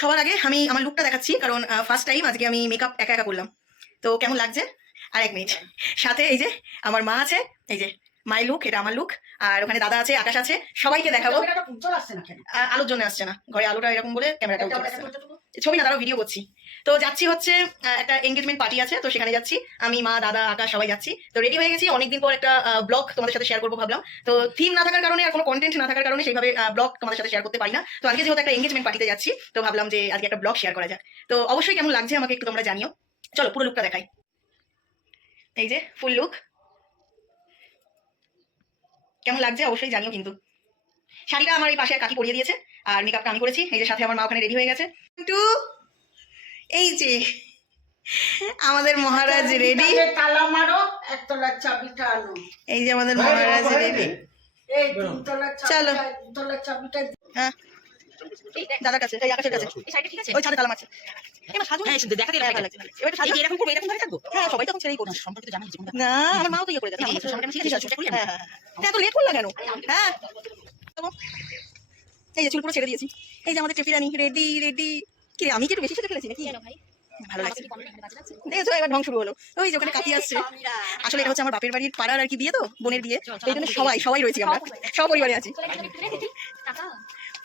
সবার আগে আমি আমার লুকটা দেখাচ্ছি, কারণ ফার্স্ট টাইম আজকে আমি মেকআপ একা একা করলাম। তো কেমন লাগছে? আর এক মিনিট, সাথে এই যে আমার মা আছে, এই যে মায়ের লুক, এটা আমার লুক। আর ওখানে দাদা আছে, আকাশ আছে, সবাইকে দেখাবো। আলোর জন্য আসছে না, ঘরে আলোটা এরকম বলে ক্যামেরাটা উঠে আসছে না। ছবি না, দাঁড়াও ভিডিও করছি। তো যাচ্ছি হচ্ছে একটা এঙ্গেজমেন্ট পার্টি আছে, তো সেখানে যাচ্ছি। আমি, মা, দাদা, আকাশ সবাই যাচ্ছি। তো রেডি হয়ে গেছি, অনেকদিন পর একটা ব্লগ তোমাদের সাথে শেয়ার করবো ভাবলাম। তো থিম না থাকার কারণে আর কোনো কন্টেন্ট না থাকার কারণে সেইভাবে ব্লগ তোমাদের সাথে শেয়ার করতে পারি না। তো আজকে যেহেতু একটা এঙ্গেজমেন্ট পার্টিতে যাচ্ছি, তো ভাবলাম যে আজকে একটা ব্লগ শেয়ার করা যাক। তো অবশ্যই কেমন লাগছে আমাকে একটু তোমরা জানিও। চলো পুরো লুকটা দেখাই। এই যে ফুল লুক, কেমন লাগছে অবশ্যই জানিও কিন্তু। শাড়িটা আমার এই পাশে কাকি পরিয়ে দিয়েছে, আর মেকআপটা আমি করেছি। এই যে সাথে আমার মা ওখানে রেডি হয়ে গেছে। কিন্তু এই যে আমাদের মহারাজ রেডি। তালা মারো, একতলার চাবিটা আনো। এই যে আমাদের মহারাজ রেডি। এই তিনতলার চলো। চাবিটা, তিনতলার চাবিটা। হ্যাঁ, দাদার কাছে, এই আকাশের কাছে। এই সাইডে ঠিক আছে? ওই ছাদে তালা মারছে। এবার সাজু, হ্যাঁ, শুধু দেখাতে ভালো লাগছে। এবার একটু সাজু। এই এরকম করবে, এরকম ভাবে থাকবো। হ্যাঁ, সবাই তখন ছেড়েই করছে। সম্পর্কে তো জানাই জীবনটা। না, আমার মাও তো ইয়ে করে যাচ্ছে। এই তো সামনে আমি ঠিক আছে, চেষ্টা করি। হ্যাঁ হ্যাঁ হ্যাঁ। এত লেট করলা কেন? হ্যাঁ, এই যে চুল পুরো ছেড়ে দিয়েছি। এই যে আমাদের টেপি রানী রেডি রেডি। কি রে, আমি কি একটু বেশি সেজে ফেলেছি নাকি? ভালো লাগছে। দেখেছো, এবার ঢং শুরু হলো। ওই যে ওখানে কাকি আসছে। আসলে এটা হচ্ছে আমার বাপের বাড়ির পাড়ার আর কি বিয়ে, তো বোনের বিয়ে। এই জন্য সবাই সবাই রয়েছি, আমরা সব পরিবারে আছি।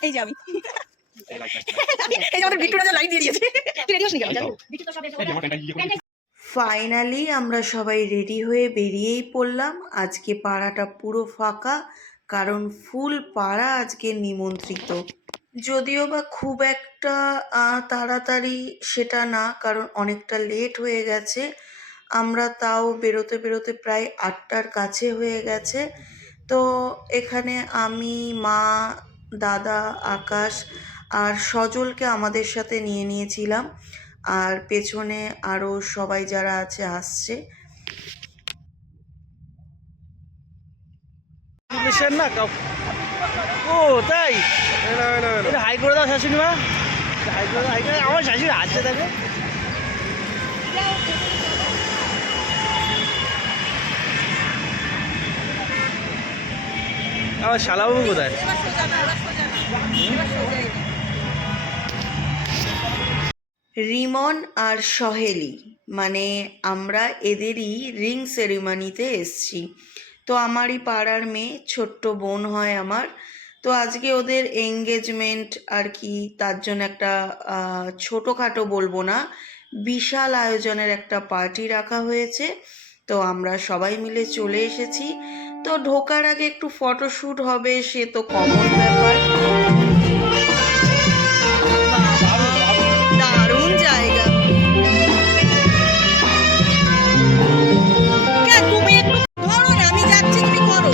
এই যে আমি, এই যে আমাদের বিট্টু রাজা লাইট দিয়ে দিয়েছে। তুই রেডি হসনি কেন? ফাইনালি আমরা সবাই রেডি হয়ে বেরিয়েই পড়লাম। আজকে পাড়াটা পুরো ফাঁকা, কারণ ফুল পাড়া আজকে নিমন্ত্রিত। যদিও বা খুব একটা তাড়াতাড়ি সেটা না, কারণ অনেকটা লেট হয়ে গেছে। আমরা তাও বেরোতে বেরোতে প্রায় 8টার কাছে হয়ে গেছে। তো এখানে আমি, মা, দাদা, আকাশ আর সজলকে আমাদের সাথে নিয়ে নিয়েছিলাম। আর পেছনে আরও সবাই যারা আছে আসছে। না ও তাই হাই করে দাও শাশুড়ি মা, হাই করে দাও, হাই করে আমার শাশুড়ি হাসছে দেখো। আমার শালাবাবু কোথায়? রিমন আর সহেলি, মানে আমরা এদেরই রিং সেরিমনিতে এসছি। তো আমারই পাড়ার মেয়ে, ছোট্ট বোন হয় আমার। তো আজকে ওদের এঙ্গেজমেন্ট আর কি, তার জন্য একটা ছোটোখাটো বলবো না, বিশাল আয়োজনের একটা পার্টি রাখা হয়েছে। তো আমরা সবাই মিলে চলে এসেছি। তো ঢোকার আগে একটু ফটোশ্যুট হবে, সে তো কমন ব্যাপার। দারুণ জায়গা। তুমি একটু ধরো না, আমি যাচ্ছি, তুমি করো।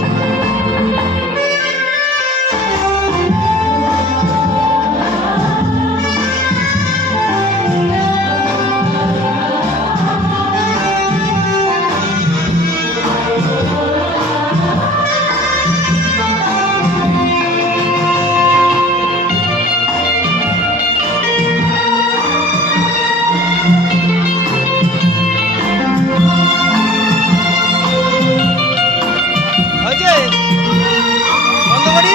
হয়েছে বন্ধ করি।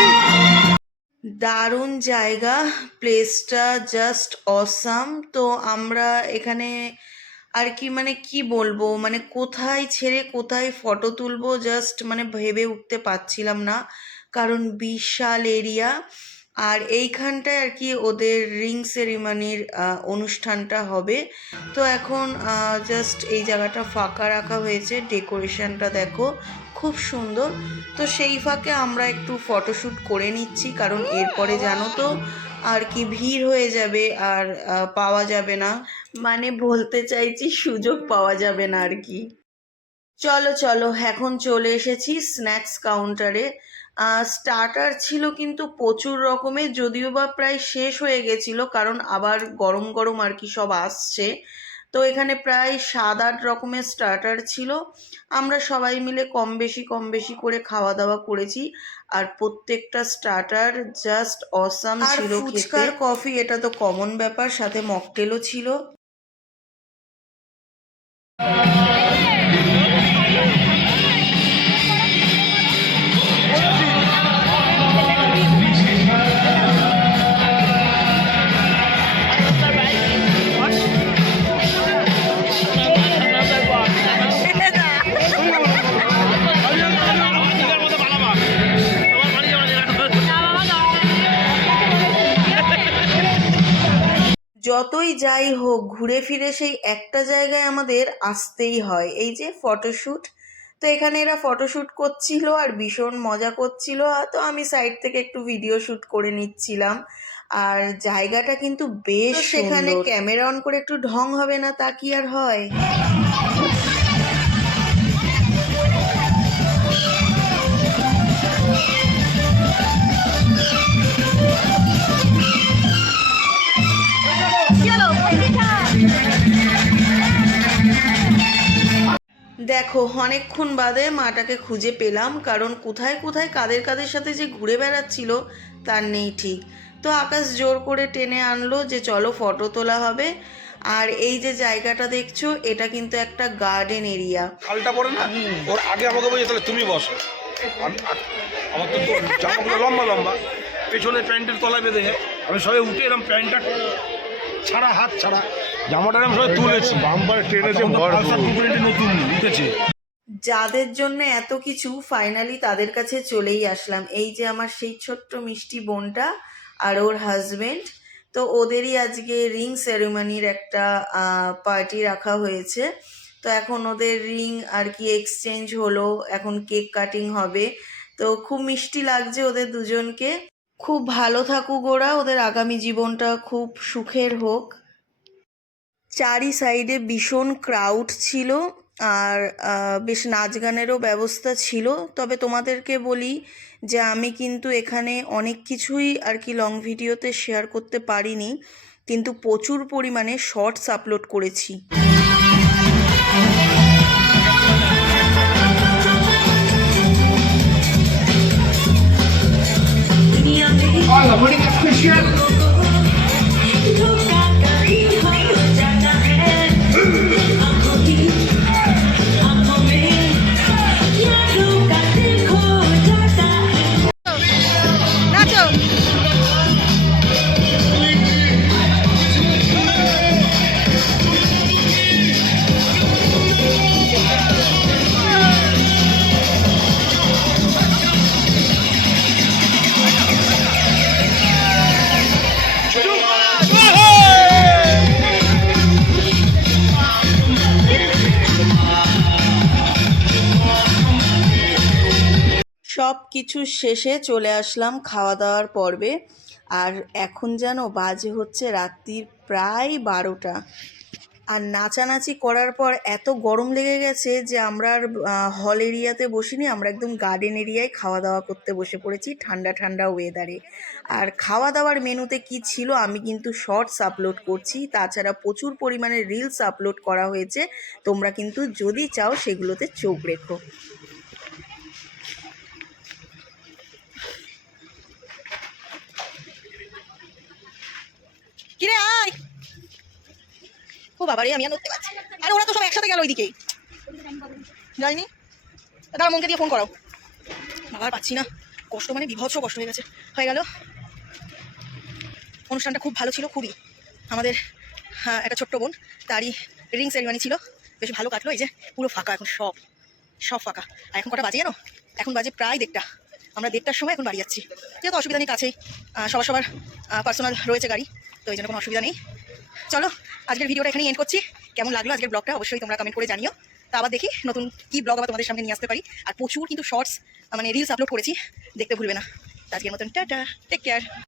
দারুণ জায়গা, প্লেসটা জাস্ট অসাম। তো আমরা এখানে আর কি, মানে কি বলবো, মানে কোথায় ছেড়ে কোথায় ফটো তুলবো জাস্ট মানে ভেবে উঠতে পারছিলাম না, কারণ বিশাল এরিয়া। আর এইখানটায় আর কি ওদের রিং সেরিমনির অনুষ্ঠানটা হবে। তো এখন জাস্ট এই জায়গাটা ফাঁকা রাখা হয়েছে, ডেকোরেশনটা দেখো খুব সুন্দর। তো সেই ফাঁকে আমরা একটু ফটোশ্যুট করে নিচ্ছি, কারণ এরপরে জানো তো আর কি ভিড় হয়ে যাবে, আর পাওয়া যাবে না, মানে বলতে চাইছি সুযোগ পাওয়া যাবে না আর কি। চলো চলো, এখন চলে এসেছি স্ন্যাক্স কাউন্টারে। স্টার্টার ছিল কিন্তু প্রচুর রকমের, যদিও বা প্রায় শেষ হয়ে গেছিলো, কারণ আবার গরম গরম আর কি সব আসছে। তো এখানে প্রায় 7-8 রকমের স্টার্টার ছিল। আমরা সবাই মিলে কম বেশি করে খাওয়া দাওয়া করেছি। আর প্রত্যেকটা স্টার্টার জাস্ট অসাম ছিল খেতে। ফুচকার কফি এটা তো কমন ব্যাপার, সাথে মকটেলও ছিল। যতই যাই হোক ঘুরে ফিরে সেই একটা জায়গায় আমাদের আসতেই হয়, এই যে ফটোশ্যুট। তো এখানে এরা ফটোশ্যুট করছিল আর ভীষণ মজা করছিল, তো আমি সাইড থেকে একটু ভিডিও শ্যুট করে নিচ্ছিলাম। আর জায়গাটা কিন্তু বেশ সুন্দর। সেখানে ক্যামেরা অন করে একটু ঢং হবে না, তা কি আর হয়। দেখো অনেকক্ষণ বাদে মাটাকে খুঁজে পেলাম, কারণ কোথায় কোথায় কাদের কাদের সাথে যে ঘুরে বেড়াচ্ছিল তার নেই ঠিক। তো আকাশ জোর করে টেনে আনলো যে চলো ফটো তোলা হবে। আর এই যে জায়গাটা দেখছো, এটা কিন্তু একটা গার্ডেন এরিয়া। খালটা পড়ে না, ওর আগে আমাকে বলছে তাহলে তুমি বসো। আমার তো জামাগুলো লম্বা লম্বা, পেছনে প্যান্টের তলায় বেঁধে আমি সবাই উঠে এরকম প্যান্টটা ছাড়া, হাত ছাড়া জামাটা আমি সবাই তুলেছি। বাম্পারে টেনেছে, নতুন উঠেছে। যাদের জন্য এত কিছু, ফাইনালি তাদের কাছে চলেই আসলাম। এই যে আমার সেই ছোট্ট মিষ্টি বোনটা আর ওর হাজবেন্ড। তো ওদেরই আজকে রিং সেরেমনির একটা পার্টি রাখা হয়েছে। তো এখন ওদের রিং আর কি এক্সচেঞ্জ হলো, এখন কেক কাটিং হবে। তো খুব মিষ্টি লাগছে ওদের দুজনকে। খুব ভালো থাকুক ওরা, ওদের আগামী জীবনটা খুব সুখের হোক। চারি সাইডে ভীষণ ক্রাউড ছিল আর বেশ নাচ গানেরও ব্যবস্থা ছিল। তবে তোমাদেরকে বলি যে আমি কিন্তু এখানে অনেক কিছুই আর কি লং ভিডিওতে শেয়ার করতে পারিনি, কিন্তু প্রচুর পরিমাণে শর্টস আপলোড করেছি। নাচো। সব কিছু শেষে চলে আসলাম খাওয়া দাওয়ার পর্বে। আর এখন যেন বাজে হচ্ছে রাত্রির প্রায় 12টা। আর নাচানাচি করার পর এত গরম লেগে গেছে যে আমরা আর হল এরিয়াতে বসিনি, আমরা একদম গার্ডেন এরিয়ায় খাওয়া দাওয়া করতে বসে পড়েছি ঠান্ডা ঠান্ডা ওয়েদারে। আর খাওয়া দাওয়ার মেনুতে কি ছিল আমি কিন্তু শর্টস আপলোড করছি, তাছাড়া প্রচুর পরিমাণে রিলস আপলোড করা হয়েছে। তোমরা কিন্তু যদি চাও সেগুলোতে চোখ রেখো। কিরে আয়। ও বাবা রে, আমি আর নড়তে পারছি না। আরে ওরা তো সব একসাথে গেল ওইদিকে, যায়নি। দাঁড়া, মনকে দিয়ে ফোন করাও। বাবা আর পাচ্ছি না, কষ্ট মানে বিভৎস কষ্ট হয়ে গেছে। হয়ে গেল। অনুষ্ঠানটা খুব ভালো ছিল, খুবই। আমাদের একটা ছোট্ট বোন, তারই রিং সেরিমনি ছিল, বেশ ভালো কাটলো। এই যে পুরো ফাঁকা এখন, সব ফাঁকা। আর এখন কটা বাজে জানো? এখন বাজে প্রায় 1:30। আমরা 1:30টার সময় এখন বাড়ি যাচ্ছি, যেহেতু অসুবিধা নেই, কাছেই সবার পার্সোনাল রয়েছে গাড়ি, তো এই জন্য কোনো অসুবিধা নেই। চলো আজকের ভিডিওটা এখানেই এন্ড করছি। কেমন লাগলো আজকের ব্লগটা অবশ্যই তোমরা কমেন্ট করে জানিও। তা আবার দেখি নতুন কি ব্লগ আবার তোমাদের সামনে নিয়ে আসতে পারি। আর প্রচুর কিন্তু শর্টস মানে রিলস আপলোড করেছি, দেখতে ভুলবে না। আজকের মতন টাটা, টেক কেয়ার।